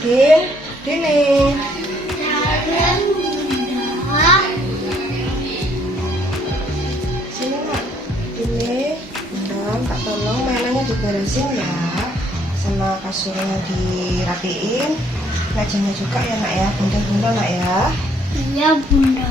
Dini. Jalan Bunda. Sini nak. Dini. Dan tak tolong mainannya diberesin ya. Sama kasurnya dirapiin. Mejanya juga ya nak ya. Bunda nak ya. Iya Bunda.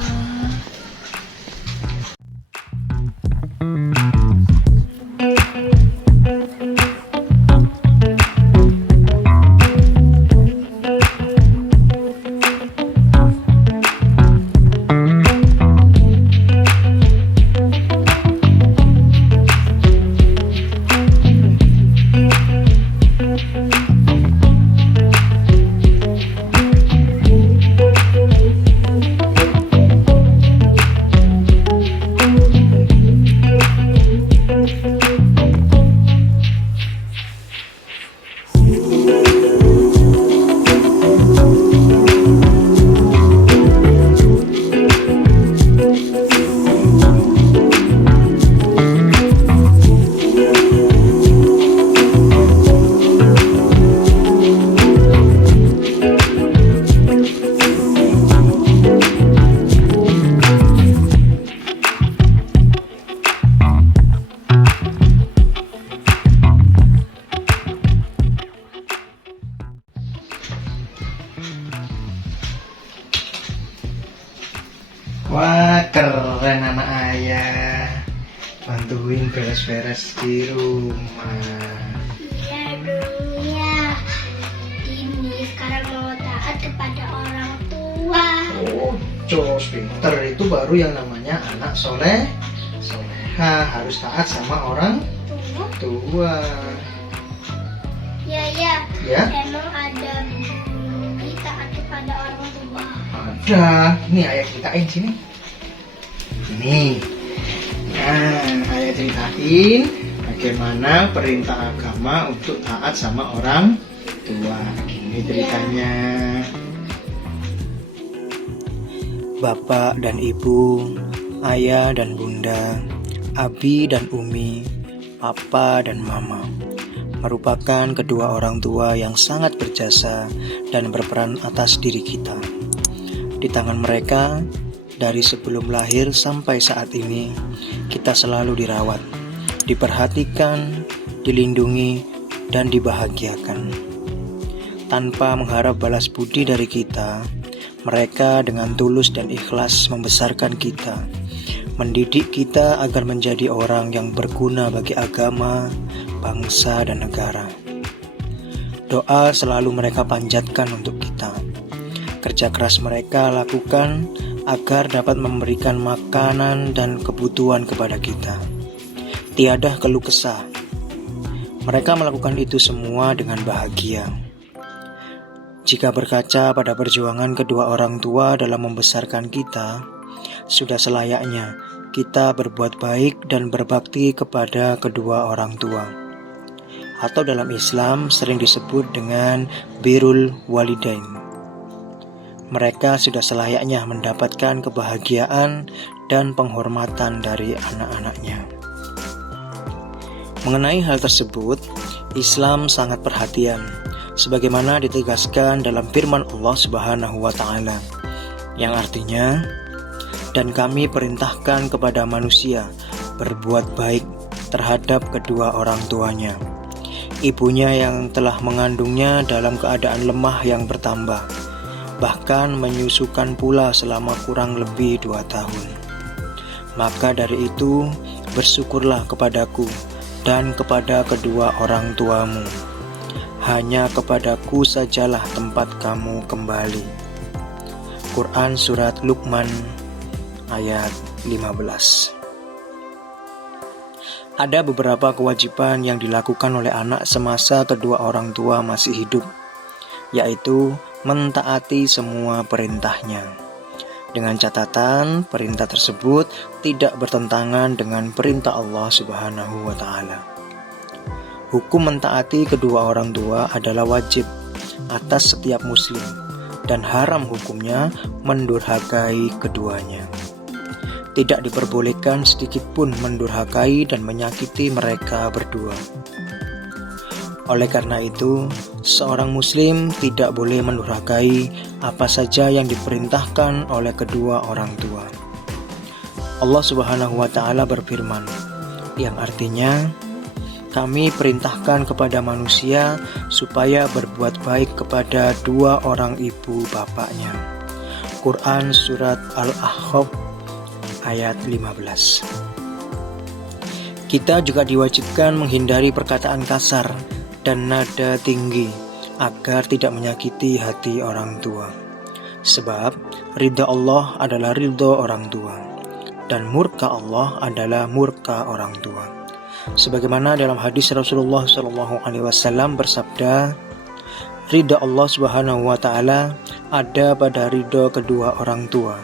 Wah, keren anak ayah. Bantuin beres-beres di rumah. Iya dong ya. Ini sekarang mau taat kepada orang tua. Oh, jos pinter. Itu baru yang namanya anak soleh. Soleha harus taat sama orang tua. Ya. Ya? Emang ada bunyi taat kepada orang tua. Ada. Ini ayah ceritain sini. Ini. Nah, ayah ceritain bagaimana perintah agama untuk taat sama orang tua. Ini ceritanya. Bapak dan ibu, ayah dan bunda, abi dan umi, papa dan mama merupakan kedua orang tua yang sangat berjasa dan berperan atas diri kita. Di tangan mereka, dari sebelum lahir sampai saat ini, kita selalu dirawat, diperhatikan, dilindungi, dan dibahagiakan. Tanpa mengharap balas budi dari kita, mereka dengan tulus dan ikhlas membesarkan kita, mendidik kita agar menjadi orang yang berguna bagi agama, bangsa, dan negara. Doa selalu mereka panjatkan untuk kita. Kerja keras mereka lakukan agar dapat memberikan makanan dan kebutuhan kepada kita. Tiada keluh kesah. Mereka melakukan itu semua dengan bahagia. Jika berkaca pada perjuangan kedua orang tua dalam membesarkan kita, sudah selayaknya kita berbuat baik dan berbakti kepada kedua orang tua. Atau dalam Islam sering disebut dengan birrul walidain. Mereka sudah selayaknya mendapatkan kebahagiaan dan penghormatan dari anak-anaknya. Mengenai hal tersebut, Islam sangat perhatian, sebagaimana ditegaskan dalam firman Allah Subhanahu wa Ta'ala, yang artinya, "Dan kami perintahkan kepada manusia berbuat baik terhadap kedua orang tuanya, ibunya yang telah mengandungnya dalam keadaan lemah yang bertambah, bahkan menyusukan pula selama kurang lebih 2 tahun. Maka dari itu, bersyukurlah kepadaku dan kepada kedua orang tuamu. Hanya kepadaku sajalah tempat kamu kembali." Quran Surat Luqman ayat 15. Ada beberapa kewajiban yang dilakukan oleh anak semasa kedua orang tua masih hidup, yaitu mentaati semua perintahnya. Dengan catatan, perintah tersebut tidak bertentangan dengan perintah Allah Subhanahu wa Ta'ala. Hukum mentaati kedua orang tua adalah wajib atas setiap muslim dan haram hukumnya mendurhakai keduanya. Tidak diperbolehkan sedikit pun mendurhakai dan menyakiti mereka berdua. Oleh karena itu, seorang muslim tidak boleh mendurhakai apa saja yang diperintahkan oleh kedua orang tua. Allah Subhanahu wa Ta'ala berfirman, yang artinya, kami perintahkan kepada manusia supaya berbuat baik kepada dua orang ibu bapaknya. Quran Surat Al-Ahqaf ayat 15. Kita juga diwajibkan menghindari perkataan kasar dan nada tinggi agar tidak menyakiti hati orang tua. Sebab ridha Allah adalah ridha orang tua dan murka Allah adalah murka orang tua. Sebagaimana dalam hadis Rasulullah SAW bersabda, ridha Allah Subhanahu wa Ta'ala ada pada ridha kedua orang tua,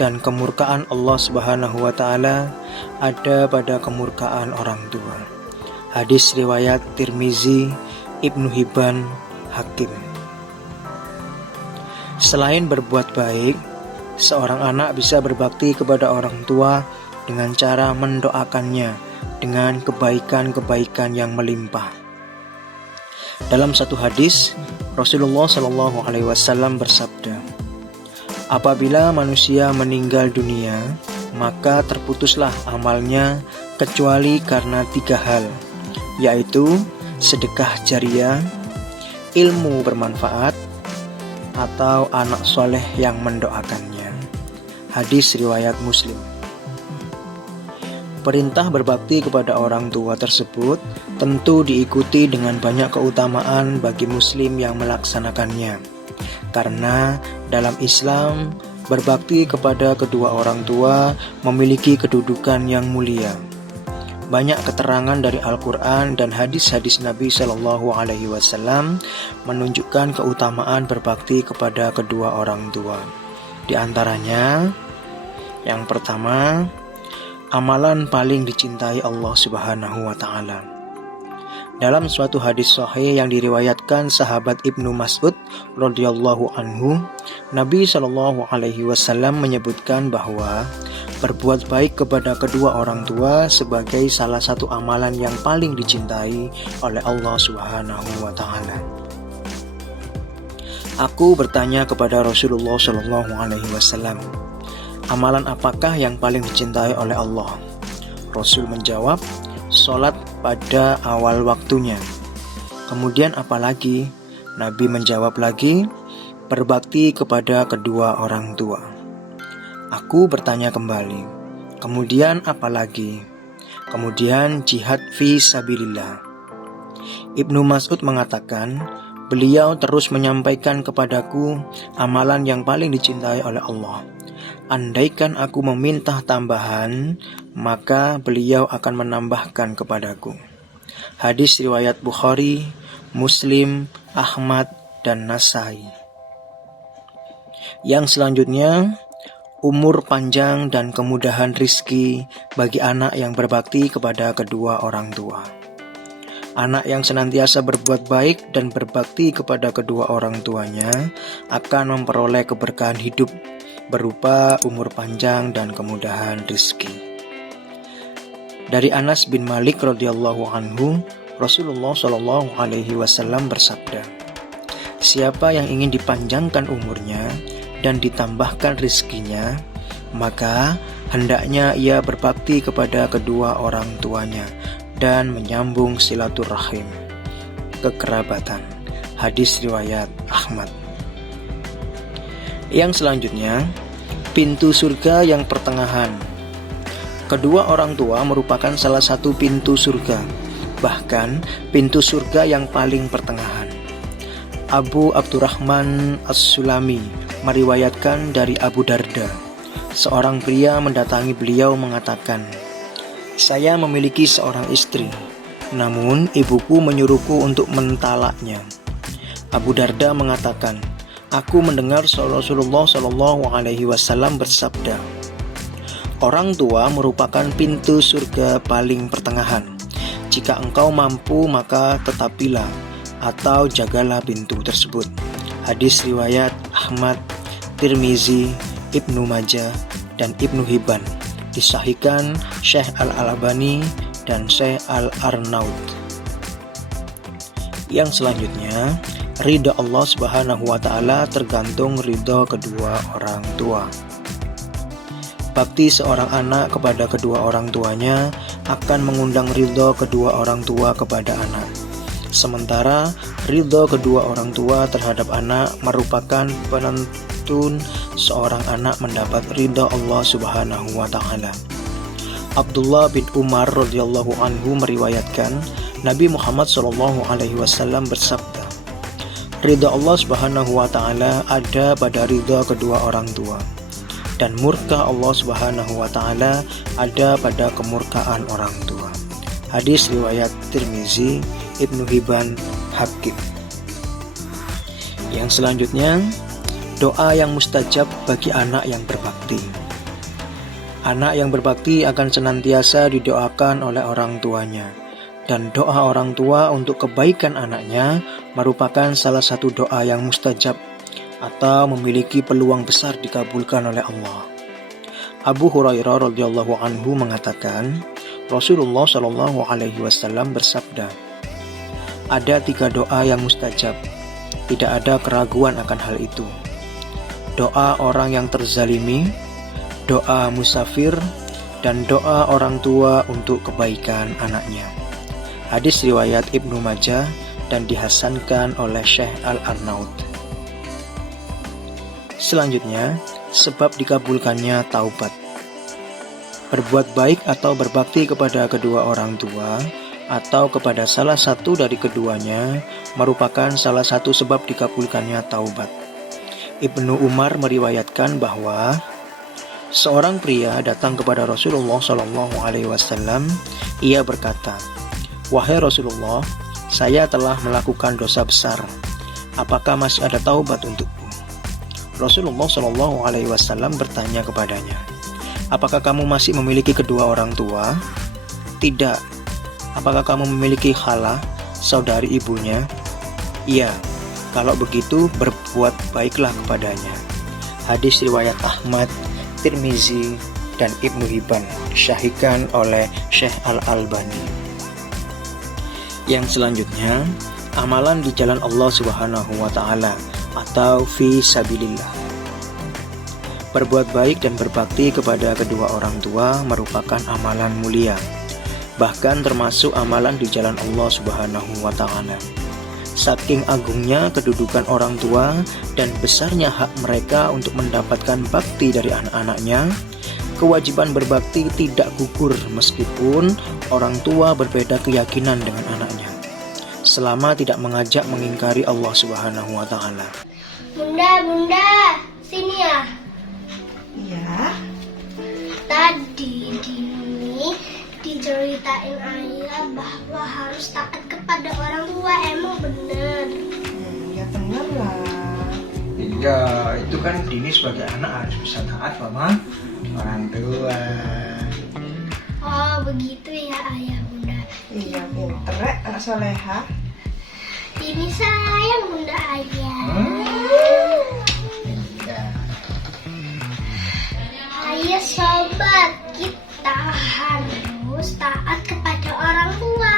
dan kemurkaan Allah Subhanahu wa Ta'ala ada pada kemurkaan orang tua. Hadis riwayat Tirmizi, Ibnu Hibban, Hakim. Selain berbuat baik, seorang anak bisa berbakti kepada orang tua dengan cara mendoakannya dengan kebaikan-kebaikan yang melimpah. Dalam satu hadis, Rasulullah SAW bersabda, apabila manusia meninggal dunia, maka terputuslah amalnya kecuali karena 3 hal, yaitu sedekah jariah, ilmu bermanfaat, atau anak soleh yang mendoakannya. Hadis riwayat Muslim. Perintah berbakti kepada orang tua tersebut tentu diikuti dengan banyak keutamaan bagi muslim yang melaksanakannya. Karena dalam Islam, berbakti kepada kedua orang tua memiliki kedudukan yang mulia. Banyak keterangan dari Al-Quran dan hadis-hadis Nabi SAW menunjukkan keutamaan berbakti kepada kedua orang tua. Di antaranya, yang pertama, amalan paling dicintai Allah Subhanahu wa Ta'ala. Dalam suatu hadis sahih yang diriwayatkan sahabat Ibnu Mas'ud radhiyallahu anhu, Nabi SAW menyebutkan bahwa berbuat baik kepada kedua orang tua sebagai salah satu amalan yang paling dicintai oleh Allah Subhanahu wa Ta'ala. Aku bertanya kepada Rasulullah SAW, amalan apakah yang paling dicintai oleh Allah? Rasul menjawab, sholat pada awal waktunya. Kemudian apalagi? Nabi menjawab lagi, berbakti kepada kedua orang tua. Aku bertanya kembali, kemudian apalagi? Kemudian jihad fi sabilillah. Ibnu Mas'ud mengatakan, beliau terus menyampaikan kepadaku amalan yang paling dicintai oleh Allah. Andaikan aku meminta tambahan, maka beliau akan menambahkan kepadaku. Hadis riwayat Bukhari, Muslim, Ahmad, dan Nasai. Yang selanjutnya, umur panjang dan kemudahan rizki bagi anak yang berbakti kepada kedua orang tua. Anak yang senantiasa berbuat baik dan berbakti kepada kedua orang tuanya akan memperoleh keberkahan hidup berupa umur panjang dan kemudahan rizki. Dari Anas bin Malik radhiyallahu anhu, Rasulullah SAW bersabda, siapa yang ingin dipanjangkan umurnya dan ditambahkan rizkinya, maka hendaknya ia berbakti kepada kedua orang tuanya dan menyambung silaturahim, kekerabatan. Hadis riwayat Ahmad. Yang selanjutnya, pintu surga yang pertengahan. Kedua orang tua merupakan salah satu pintu surga, bahkan pintu surga yang paling pertengahan. Abu Abdurrahman As-Sulami meriwayatkan dari Abu Darda, seorang pria mendatangi beliau mengatakan, saya memiliki seorang istri, namun ibuku menyuruhku untuk mentalaknya. Abu Darda mengatakan, aku mendengar Rasulullah SAW bersabda, orang tua merupakan pintu surga paling pertengahan. Jika engkau mampu, maka tetapilah atau jagalah pintu tersebut. Hadis riwayat Ahmad, Tirmizi, Ibnu Majah, dan Ibnu Hibban. Disahihkan Syekh Al-Albani dan Syekh Al-Arnaud. Yang selanjutnya, ridha Allah Subhanahu wa Ta'ala tergantung ridha kedua orang tua. Bakti seorang anak kepada kedua orang tuanya akan mengundang ridha kedua orang tua kepada anak. Sementara ridha kedua orang tua terhadap anak merupakan penentu seorang anak mendapat ridha Allah Subhanahu wa Ta'ala. Abdullah bin Umar radhiyallahu anhu meriwayatkan Nabi Muhammad SAW bersabda, ridha Allah Subhanahu wa Ta'ala ada pada ridha kedua orang tua, dan murka Allah Subhanahu wa Ta'ala ada pada kemurkaan orang tua. Hadis riwayat Tirmizi, Ibnu Hibban, Hakim. Yang selanjutnya, doa yang mustajab bagi anak yang berbakti. Anak yang berbakti akan senantiasa didoakan oleh orang tuanya, dan doa orang tua untuk kebaikan anaknya merupakan salah satu doa yang mustajab atau memiliki peluang besar dikabulkan oleh Allah. Abu Hurairah radhiyallahu anhu mengatakan, Rasulullah Shallallahu alaihi wasallam bersabda, ada 3 doa yang mustajab, tidak ada keraguan akan hal itu. Doa orang yang terzalimi, doa musafir, dan doa orang tua untuk kebaikan anaknya. Hadis riwayat Ibnu Majah dan dihasankan oleh Syekh Al-Arnaud. Selanjutnya, sebab dikabulkannya taubat. Berbuat baik atau berbakti kepada kedua orang tua atau kepada salah satu dari keduanya merupakan salah satu sebab dikabulkannya taubat. Ibnu Umar meriwayatkan bahwa seorang pria datang kepada Rasulullah SAW. Ia berkata, wahai Rasulullah, saya telah melakukan dosa besar. Apakah masih ada taubat untukku? Rasulullah SAW bertanya kepadanya, apakah kamu masih memiliki kedua orang tua? Tidak. Apakah kamu memiliki khalah, saudari ibunya? Iya. Kalau begitu, berbuat baiklah kepadanya. Hadis riwayat Ahmad, Tirmizi, dan Ibnu Hibban, disahihkan oleh Syekh Al-Albani. Yang selanjutnya, amalan di jalan Allah Subhanahu wa Ta'ala atau fi sabilillah. Berbuat baik dan berbakti kepada kedua orang tua merupakan amalan mulia, bahkan termasuk amalan di jalan Allah Subhanahu wa Ta'ala. Saking agungnya kedudukan orang tua dan besarnya hak mereka untuk mendapatkan bakti dari anak-anaknya, kewajiban berbakti tidak gugur meskipun orang tua berbeda keyakinan dengan anaknya, selama tidak mengajak mengingkari Allah Subhanahu wa Ta'ala. Bunda, sini ya. Iya. Tadi Dini diceritain ayah bahwa harus taat kepada orang tua. Emang bener? Ya bener lah. Iya, itu kan Dini sebagai anak harus bisa taat sama orang tua. Oh begitu ya ayah bunda. Iya pinter ya, anak soleha. Dini sayang bunda ayah. Iya. Ayo sobat, kita harus taat kepada orang tua.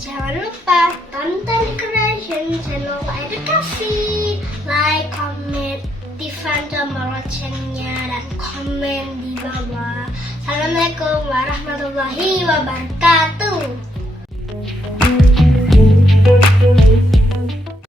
Jangan lupa tonton Creation Channel Edukasi, like, comment, aktifkan tombol loncengnya dan komen di bawah. Assalamualaikum warahmatullahi wabarakatuh.